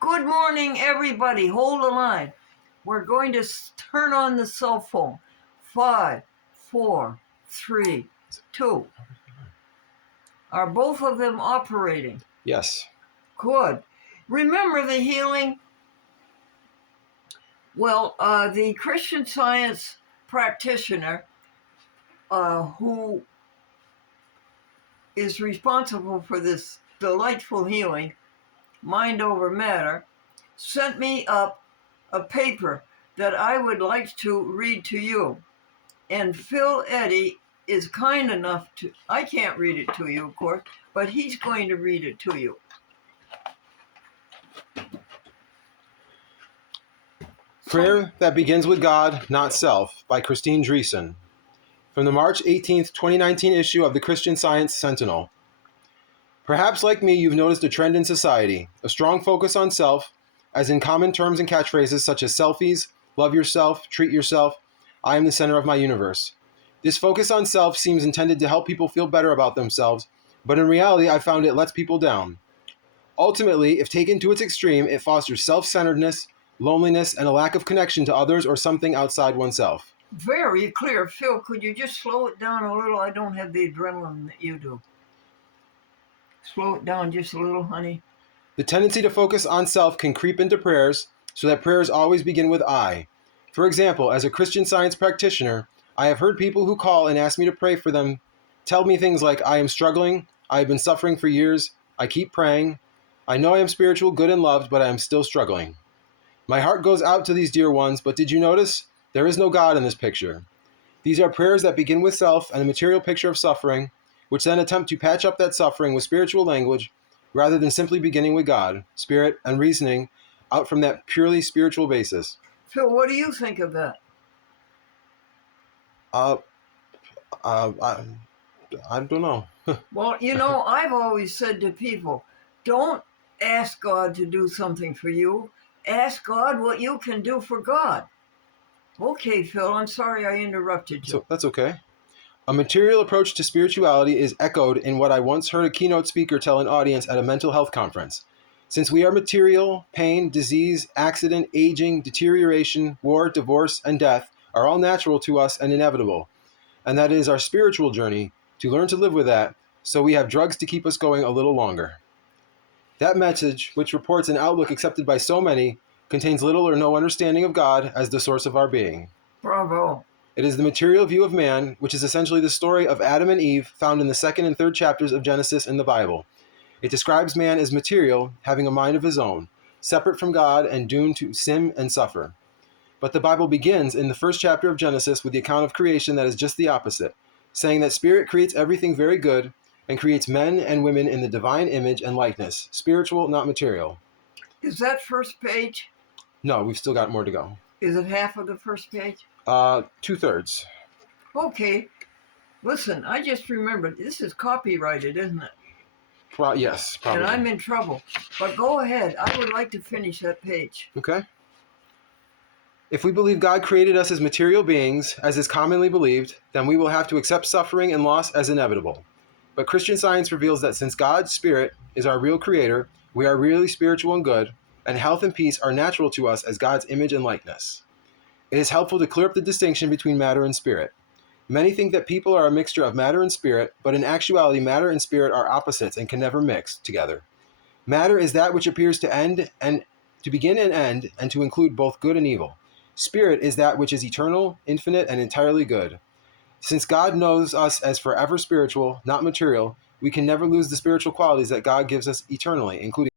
Good morning, everybody. Hold the line. We're going to turn on the cell phone. 5, 4, 3, 2. Are both of them operating? Yes. Good. Remember the healing? Well, the Christian Science practitioner who is responsible for this delightful healing, mind over matter, sent me up a paper that I would like to read to you. And Phil Eddy is kind enough to, I can't read it to you, of course, but he's going to read it to you. Prayer That Begins with God, Not Self by Christine Dreesen. From the March 18th, 2019 issue of the Christian Science Sentinel. Perhaps like me, you've noticed a trend in society, a strong focus on self, as in common terms and catchphrases such as selfies, love yourself, treat yourself, I am the center of my universe. This focus on self seems intended to help people feel better about themselves, but in reality, I found it lets people down. Ultimately, if taken to its extreme, it fosters self-centeredness, loneliness, and a lack of connection to others or something outside oneself. Very clear. Phil, could you just slow it down a little? I don't have the adrenaline that you do. Slow it down just a little, honey. The tendency to focus on self can creep into prayers, so that prayers always begin with I. For example, as a Christian Science practitioner, I have heard people who call and ask me to pray for them tell me things like, I am struggling, I have been suffering for years, I keep praying, I know I am spiritual, good, and loved, but I am still struggling. My heart goes out to these dear ones, but did you notice? There is no God in this picture. These are prayers that begin with self and a material picture of suffering, which then attempt to patch up that suffering with spiritual language, rather than simply beginning with God, spirit, and reasoning out from that purely spiritual basis. Phil, what do you think of that? I don't know. Well, you know, I've always said to people, don't ask God to do something for you. Ask God what you can do for God. Okay, Phil, I'm sorry I interrupted you. So that's okay. A material approach to spirituality is echoed in what I once heard a keynote speaker tell an audience at a mental health conference. Since we are material, pain, disease, accident, aging, deterioration, war, divorce, and death are all natural to us and inevitable. And that is our spiritual journey to learn to live with that, so we have drugs to keep us going a little longer. That message, which reports an outlook accepted by so many, contains little or no understanding of God as the source of our being. Bravo. It is the material view of man, which is essentially the story of Adam and Eve found in the 2nd and 3rd chapters of Genesis in the Bible. It describes man as material, having a mind of his own, separate from God and doomed to sin and suffer. But the Bible begins in the 1st chapter of Genesis with the account of creation that is just the opposite, saying that spirit creates everything very good and creates men and women in the divine image and likeness, spiritual, not material. Is that first page? No, we've still got more to go. Is it half of the first page? 2/3. Okay. Listen, I just remembered, this is copyrighted, isn't it? Yes, probably. And I'm in trouble. But go ahead. I would like to finish that page. Okay. If we believe God created us as material beings, as is commonly believed, then we will have to accept suffering and loss as inevitable. But Christian Science reveals that since God's Spirit is our real creator, we are really spiritual and good, and health and peace are natural to us as God's image and likeness. It is helpful to clear up the distinction between matter and spirit. Many think that people are a mixture of matter and spirit, but in actuality, matter and spirit are opposites and can never mix together. Matter is that which appears to end and to begin and end, and to include both good and evil. Spirit is that which is eternal, infinite, and entirely good. Since God knows us as forever spiritual, not material, we can never lose the spiritual qualities that God gives us eternally, including